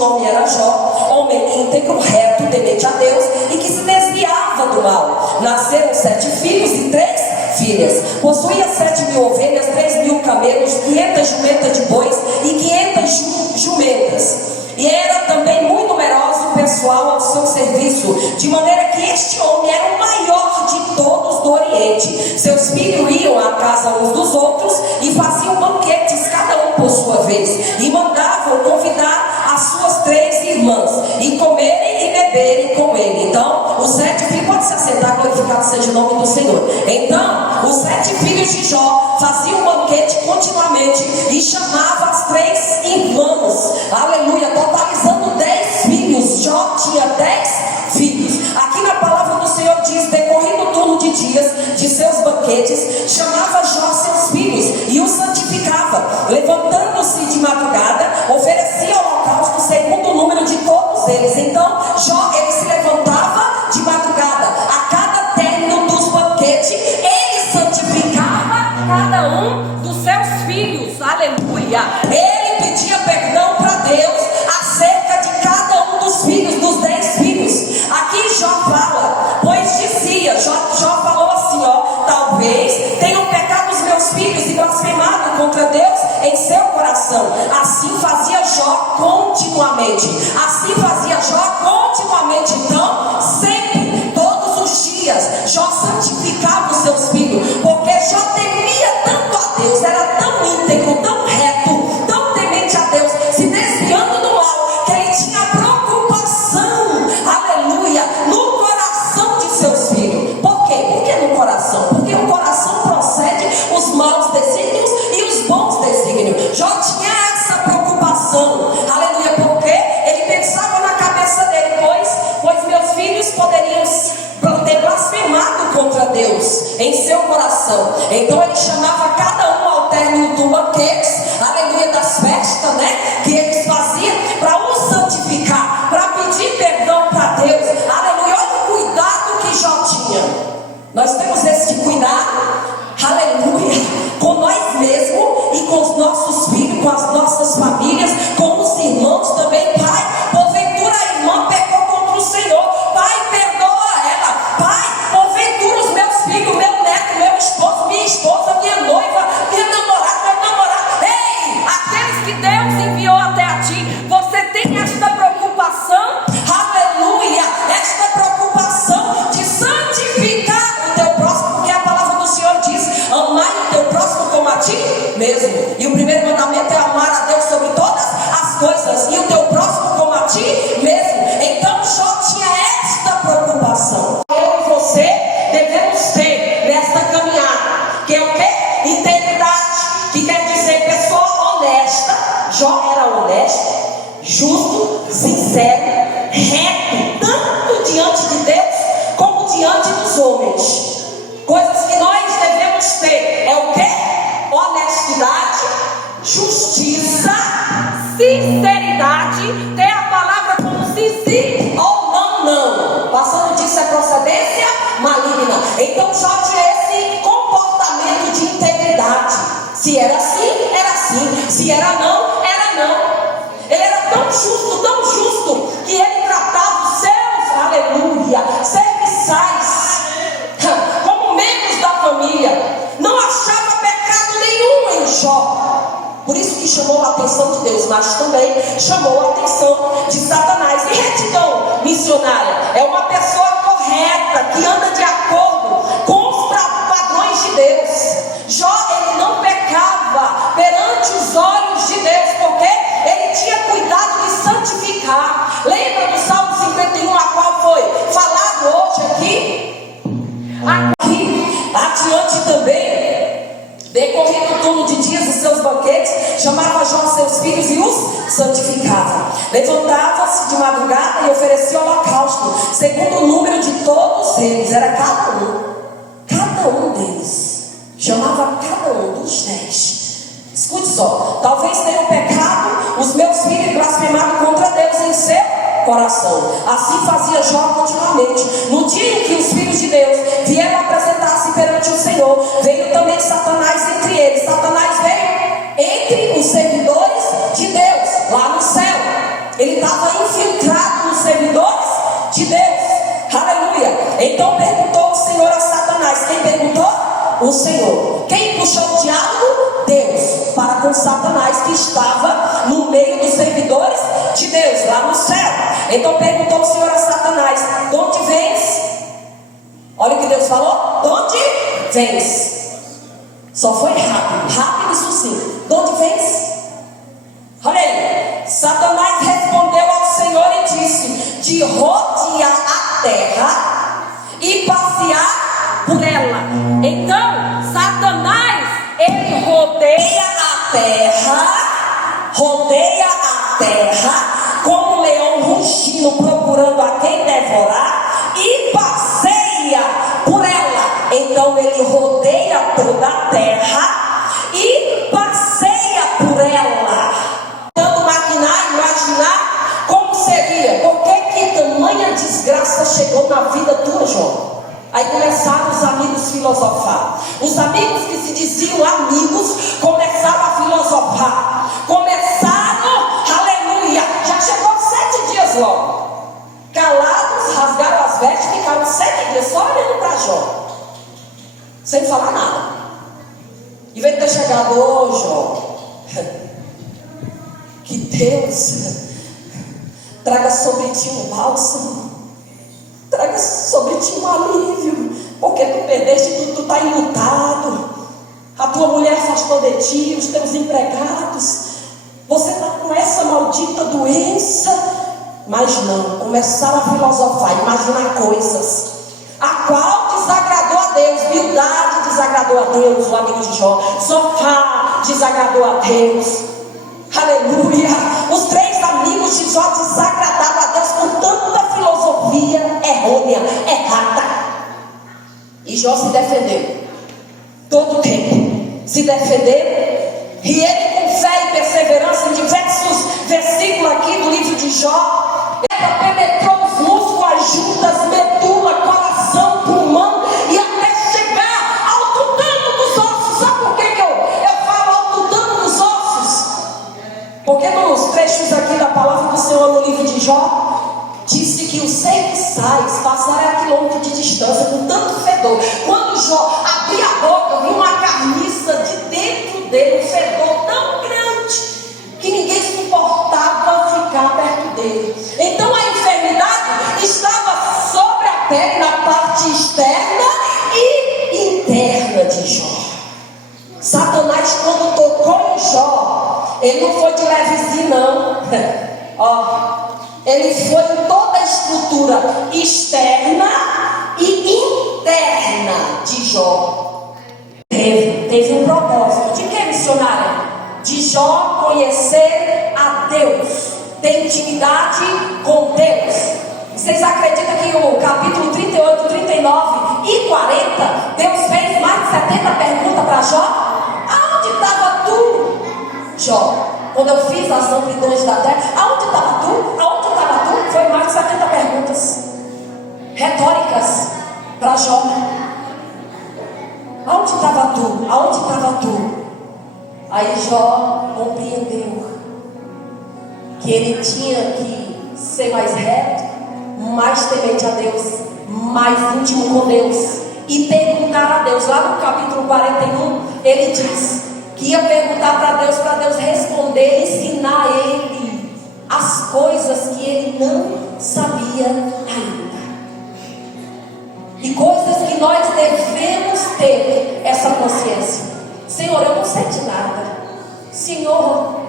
nome era Jó, homem íntegro, reto, temente a Deus e que se desviava do mal. Nasceram 7 filhos e 3 filhas. Possuía 7.000 ovelhas, 3.000 camelos, 500 jumentas de bois e 500 jumentas. E era também muito numeroso o pessoal ao seu serviço, de maneira que este homem era o maior de todos do Oriente. Seus filhos iam à casa uns dos outros e faziam banquetes, cada um por sua vez, e mandavam convidar as suas 3 irmãs, e comerem e beberem com ele. Então, os 7 filhos, pode se assentar, glorificado seja o nome do Senhor. Então, os 7 filhos de Jó faziam banquete continuamente e chamavam as 3 irmãs, aleluia, totalizando 10 filhos. Jó tinha 10 filhos. Aqui na palavra do Senhor diz: decorrendo o turno de dias de seus banquetes, chamava Jó seus filhos e os santificava, levantando-se de madrugada, oferecia holocausto segundo o número de todos eles. Então Jó, ele se levantava de madrugada, a cada término dos banquetes ele santificava cada um dos seus filhos, aleluia. Ele pedia perdão para Deus acerca de cada um dos filhos, dos 10 filhos. Aqui Jó fala, pois dizia, Jó falou assim, talvez tenham pecado os meus filhos e blasfemado contra Deus em seu coração. Assim fazia Jó continuamente. Então, sempre, todos os dias, Jó santificava os seus filhos, porque Jó temia tanto a Deus, era tão íntegro, tão reto, tão temente a Deus, se desviando do mal, que ele tinha preocupação, aleluia, no coração de seus filhos. Por quê? Por que no coração? Porque o coração procede os maus desígnios e os bons desígnios. Jó tinha essa preocupação, aleluia, porque ele pensava na cabeça dele, pois meus filhos poderiam ter blasfemado contra Deus em seu coração. Então ele chamava cada um ao término do banquete, aleluia, das festas, que eles faziam, para os santificar, para pedir perdão para Deus, aleluia. Olha o cuidado que Jó tinha. Nós temos esse cuidado, aleluia, com nós mesmos e com os nossos filhos, com as nossas famílias, com os irmãos também. Pai, porventura a irmã pecou contra o Senhor, Pai, perdoa ela. Pai, porventura os meus filhos, meu neto, meu esposo, minha esposa, minha noiva, minha namorada, meu namorado, ei, aqueles que Deus enviou até a ti, você tem esta preocupação, aleluia, esta preocupação de santificar o teu próximo, porque a palavra do Senhor diz: amai o teu próximo como a ti mesmo. E o primeiro mandamento é amar a Deus sobre todas as coisas, e o teu próximo como a ti mesmo. Então Jó tinha esta preocupação. Eu e você devemos ter nesta caminhada, que é o que? Integridade, que quer dizer pessoa honesta. Jó era honesto, justo, sincero, reto, tanto diante de Deus como diante dos homens. Coisas que nós devemos ter é o que? Honestidade, justiça, sinceridade, ter a palavra como sim ou não. Passando disso é procedência maligna. Então Jó tinha esse comportamento de integridade. Se era sim, era sim. Se era não, era não. Ele era tão justo, que ele tratava os seus, aleluia, serviçais como membros da família. Não achava pecado nenhum em Jó. Por isso que chamou a atenção de Deus, mas também chamou a atenção de Satanás. E retidão missionária é uma pessoa correta, que anda de acordo com os padrões de Deus. Jó, ele não pecava perante os olhos de Deus, porque ele tinha cuidado de santificar. Lembra do Salmo 51, a qual foi falado hoje aqui? Aqui, adiante também, decorrendo o turno de dias de seus banquetes, chamava Jó seus filhos e os santificava. Levantava-se de madrugada e oferecia holocausto, segundo o número de todos eles. Era cada um deles. Chamava cada um dos 10. Escute só: talvez tenham pecado os meus filhos e blasfemado contra Deus em seu coração. Assim fazia Jó continuamente. No dia em que os filhos de Deus vieram apresentar-se perante o Senhor, veio também Satanás entre eles. Satanás veio entre os servidores de Deus, lá no céu. Ele estava de Deus lá no céu. Então perguntou o Senhor a Satanás: de onde vens? Olha o que Deus falou: de onde vens? Só foi rápido e sucinto. De onde vens? Olha aí. Satanás respondeu ao Senhor e disse: de rodear a terra e passear por ela. Então, Satanás, ele rodeia rodeia a terra como um leão rugindo procurando a quem devorar e passeia por ela. Então ele rodeia toda a terra e passeia por ela. Tentando imaginar como seria. Por que tamanha desgraça chegou na vida tua, Jó? Aí começaram os amigos filosofar. Os amigos que se diziam amigos começaram a filosofar. Aleluia. Já chegou 7 dias logo. Calados, rasgaram as vestes, ficaram 7 dias só olhando para Jó, sem falar nada. Em vez de ter chegado: ô Jó, que Deus traga sobre ti um bálsamo, traga sobre ti um alívio, porque tu perdeste, tu está enlutado, a tua mulher afastou de ti, os teus empregados, você está com essa maldita doença. Mas não, começaram a filosofar, imaginar coisas, a qual desagradou a Deus. Bildade desagradou a Deus, o amigo de Jó. Zophar desagradou a Deus. Aleluia. Os 3 amigos de Jó desagradaram a Deus com tanta filosofia errônea, errada. E Jó se defendeu todo o tempo, se defendeu. E ele, com fé e perseverança, em diversos versículos aqui do livro de Jó, penetrou os músculos, as juntas, medula, coração, pulmão, e até chegar ao tutano dos ossos. Sabe por que eu falo ao tutano dos ossos? Porque nos trechos aqui da palavra do Senhor no livro de Jó, disse que os 6 sais passaram a quilômetro de distância com tanto fedor. Quando Jó abria a boca, vinha uma carniça de dentro dele, um fedor tão grande que ninguém suportava ficar perto dele. Então a enfermidade estava sobre a pele, na parte externa e interna de Jó. Satanás, quando tocou em Jó, ele não foi de levezinho, não. Ele foi em toda a estrutura externa e interna de Jó. Teve um propósito. De que, missionária? De Jó conhecer a Deus, ter intimidade com Deus. Vocês acreditam que o capítulo 38, 39 e 40, Deus fez mais de 70 perguntas para Jó? Aonde estava tu, Jó? Quando eu fiz as amplitudes da terra, aonde estava tu? Aonde estava tu? Foi mais de 70 perguntas retóricas para Jó. Aonde estava tu? Aonde estava tu? Aí Jó compreendeu que ele tinha que ser mais reto, mais temente a Deus, mais íntimo com Deus e perguntar a Deus. Lá no capítulo 41 ele diz que ia perguntar para Deus responder, ensinar a ele as coisas que ele não sabia ainda. E coisas que nós devemos ter essa consciência. Senhor, eu não sei de nada. Senhor,